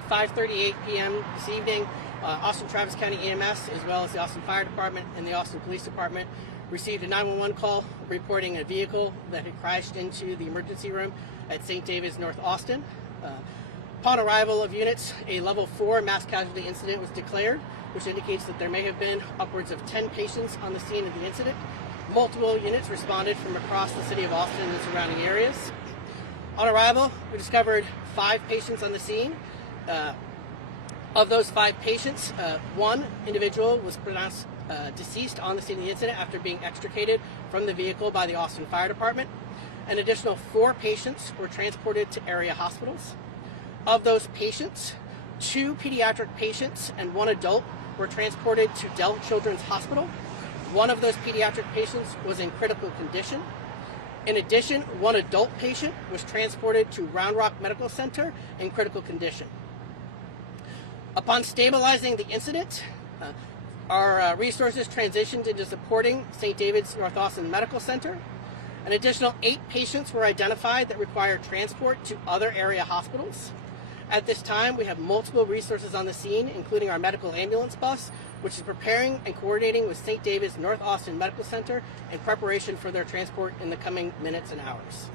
at 5:38 p.m. this evening, Austin Travis County EMS, as well as the Austin Fire Department and the Austin Police Department, received a 911 call reporting a vehicle that had crashed into the emergency room at St. David's, North Austin. Upon arrival of units, a level 4 mass casualty incident was declared, which indicates that there may have been upwards of 10 patients on the scene of the incident. Multiple units responded from across the city of Austin and the surrounding areas. On arrival, we discovered 5 patients on the scene. Of those 5 patients, one individual was pronounced deceased on the scene of the incident after being extricated from the vehicle by the Austin Fire Department. An additional 4 patients were transported to area hospitals. Of those patients, 2 pediatric patients and 1 adult were transported to Dell Children's Hospital. One of those pediatric patients was in critical condition. In addition, 1 adult patient was transported to Round Rock Medical Center in critical condition. Upon stabilizing the incident, our resources transitioned into supporting St. David's North Austin Medical Center. An additional 8 patients were identified that required transport to other area hospitals. At this time, we have multiple resources on the scene, including our medical ambulance bus, which is preparing and coordinating with St. David's North Austin Medical Center in preparation for their transport in the coming minutes and hours.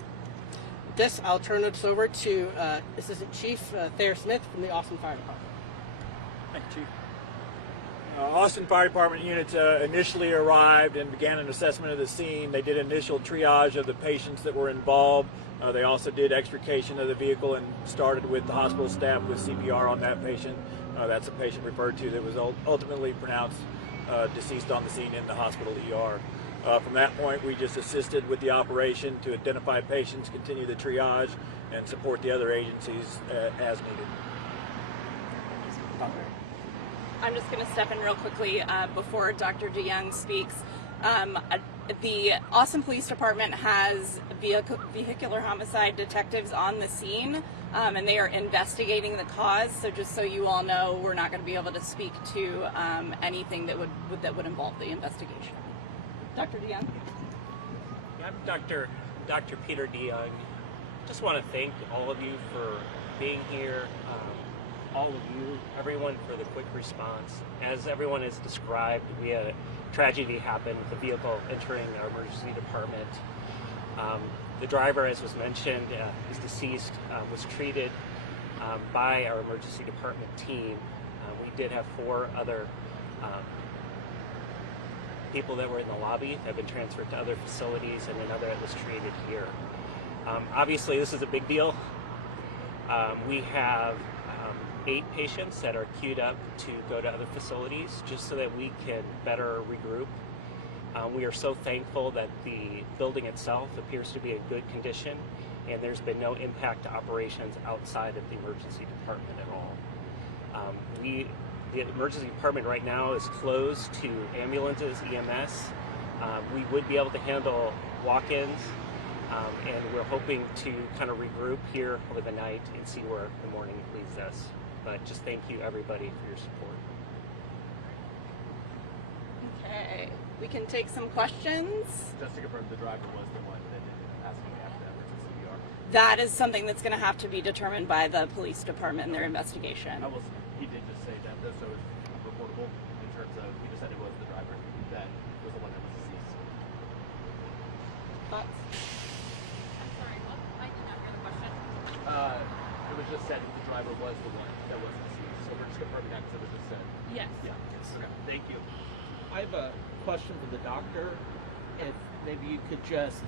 With this, I'll turn this over to Assistant Chief Thayer Smith from the Austin Fire Department. Thank you, Chief. Austin Fire Department units initially arrived and began an assessment of the scene. They did initial triage of the patients that were involved. They also did extrication of the vehicle and started with the hospital staff with CPR on that patient. That's a patient referred to that was ultimately pronounced deceased on the scene in the hospital ER. From that point, we just assisted with the operation to identify patients, continue the triage, and support the other agencies as needed. I'm just going to step in real quickly before Dr. DeYoung speaks. The Austin Police Department has vehicular homicide detectives on the scene, and they are investigating the cause. So just so you all know, we're not going to be able to speak to anything that would involve the investigation. Dr. DeYoung? I'm Dr. Peter DeYoung. Just want to thank all of you for being here. All of you, everyone, for the quick response. As everyone has described, we had a tragedy happen with the vehicle entering our emergency department. The driver, as was mentioned, is deceased, was treated by our emergency department team. We did have 4 other people that were in the lobby that have been transferred to other facilities, and another that was treated here. Obviously, this is a big deal. We have 8 patients that are queued up to go to other facilities just so that we can better regroup. We are so thankful that the building itself appears to be in good condition, and there's been no impact to operations outside of the emergency department at all. The emergency department right now is closed to ambulances, EMS. We would be able to handle walk-ins, and we're hoping to kind of regroup here over the night and see where the morning leads us. But just thank you, everybody, for your support. Okay, we can take some questions. Just to confirm, the driver was the one that did asking after emergency CPR? That is something that's going to have to be determined by the police department in their investigation. He did just say that, so it's reportable in terms of, he just said it was the driver that was the one that was deceased. Thoughts? I'm sorry, what? I did not hear the question. It was just said that the driver was the one that was deceased, so we're just confirming that because it was just said. Yes. Yeah. Okay. Thank you. I have a question for the doctor. If maybe you could just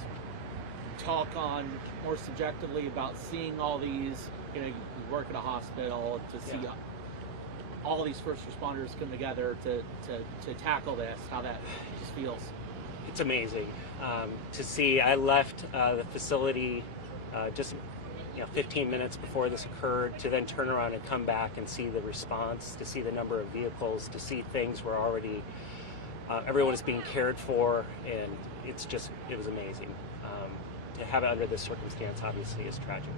talk on more subjectively about seeing all these, you work at a hospital to see all these first responders come together to tackle this, how that just feels. It's amazing to see. I left the facility just 15 minutes before this occurred, to then turn around and come back and see the response, to see the number of vehicles, to see things were already, everyone is being cared for, and it was amazing. To have it under this circumstance obviously is tragic.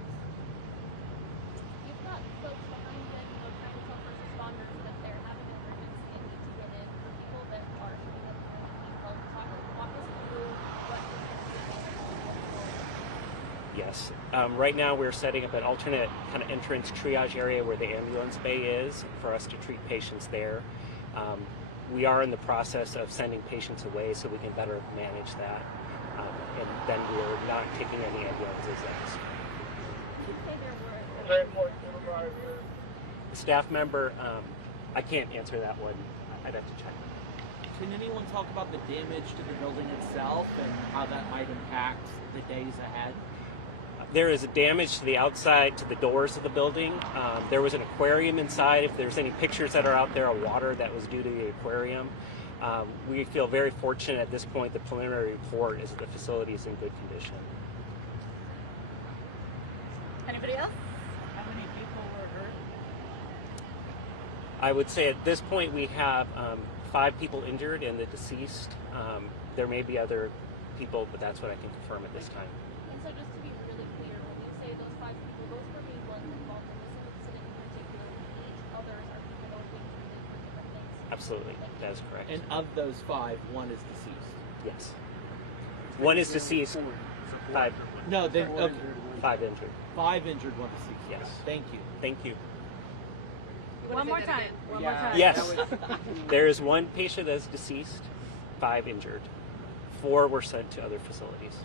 You've got folks behind it, trying to tell first responders that they're having an emergency and need to get in. For people that are showing up behind people, walk us through what this is. Yes. Right now we're setting up an alternate kind of entrance triage area where the ambulance bay is for us to treat patients there. We are in the process of sending patients away so we can better manage that. And then we're not taking any ambulances next. Did you say there were A staff member, I can't answer that one. I'd have to check. Can anyone talk about the damage to the building itself and how that might impact the days ahead? There is damage to the outside, to the doors of the building. There was an aquarium inside. If there's any pictures that are out there of water, that was due to the aquarium. We feel very fortunate at this point. The preliminary report is that the facility is in good condition. Anybody else? How many people were hurt? I would say at this point we have 5 people injured and the deceased. There may be other people, but that's what I can confirm at this time. And so just to be really clear, when you say those 5 people, those were the ones involved in this incident in particular. Each others are people being treated for different things. Absolutely, that is correct. And of those 5, one is deceased. Yes. One is deceased. 5. No, they okay. 5 injured. 5 injured, one deceased. Yes. Thank you. Thank you. One more time. One more time. Yes. There is 1 patient that is deceased, 5 injured. 4 were sent to other facilities.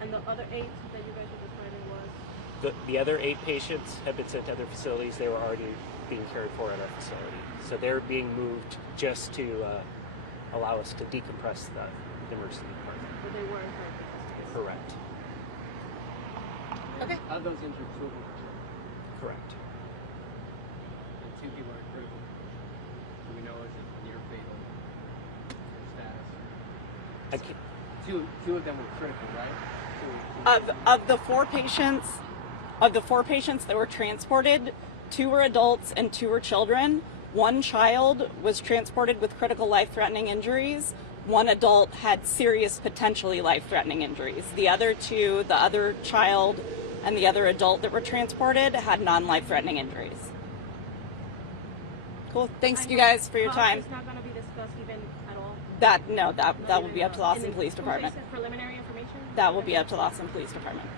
And the other 8 that you guys were describing was? The other 8 patients have been sent to other facilities. They were already being cared for at our facility. So they're being moved just to allow us to decompress the emergency department. But they weren't hurt. Correct. Okay. Of those injured, 2 of them were children, Correct. and 2 people are critical. Do we know is it near fatal status? I can't, Two of them were critical, right? Of the 4 patients that were transported, 2 were adults and 2 were children. 1 child was transported with critical life-threatening injuries. 1 adult had serious, potentially life-threatening injuries. The other 2, the other child and the other adult that were transported, had non-life-threatening injuries. Cool. Thanks, you guys, for your time. It's not going to be discussed even at all. That will be up to the Austin Police Department. Preliminary information. That will be up to the Austin Police Department.